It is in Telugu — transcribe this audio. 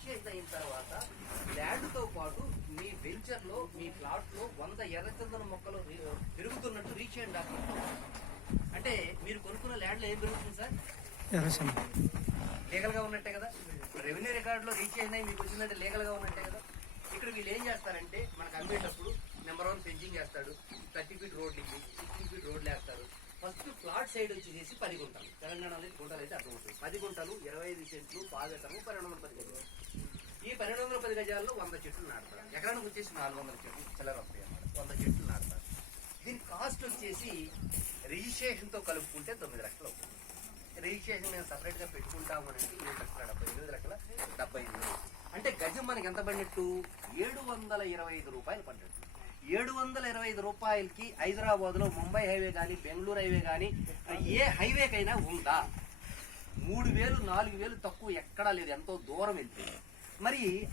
రిజిస్ట్రేషన్ అయిన తర్వాత ల్యాండ్ తో పాటు మీ వెంచర్ లో మీ ప్లాట్ లో 100 ఎర్రచందన మొక్కలు పెరుగుతున్నట్టు రిజిస్ట్రేషన్ డాక్యుమెంట్. అంటే మీరు కొనుక్కున్న ల్యాండ్ లో ఏం పెరుగుతుంది సార్? లీగల్ గా ఉన్నట్టే కదా. రెవెన్యూ రికార్డు లో రిజిస్ట్రేషన్ అయ్యి మీకు వచ్చిందంటే లీగల్ గా ఉన్నట్టే కదా. ఇక్కడ వీళ్ళు ఏం చేస్తారంటే మనకు అమ్మేటప్పుడు నెంబర్ 1 ఫెన్సింగ్ చేస్తాడు, 30 ఫీట్ రోడ్లు 60 ఫీట్ రోడ్లు వేస్తాడు. ఫస్ట్ ప్లాట్ సైడ్ వచ్చేసి 10 గుంటలు, తెలంగాణ అనేది గుంటలు అయితే అర్థమవుతుంది. 10 గుంటలు 25 సెంట్లు, 5 ఎకరము, 1210 గజాలు. ఈ 1210 గజాల్లో 100 చెట్లు నాటుతారు. ఎకరానికి వచ్చేసి 400 చెట్లు చిల్లర వస్తాయి అన్నమాట. 100 చెట్లు నాటుతారు. దీని కాస్ట్ వచ్చేసి రిజిస్ట్రేషన్ తో కలుపుకుంటే 9 లక్షలు అవుతుంది. రిజిస్ట్రేషన్ మేము సపరేట్ గా పెట్టుకుంటాము అంటే 7,78,70,000. అంటే గజం మనకి ఎంత పడినట్టు? 725 రూపాయలు పడినట్టు. 725 రూపాయలకి హైదరాబాద్ లో ముంబై హైవే కానీ, బెంగళూరు హైవే కానీ, ఏ హైవేకైనా ఉందా? 3,000 4,000 తక్కువ ఎక్కడా లేదు, ఎంతో దూరం వెళ్తే. మరి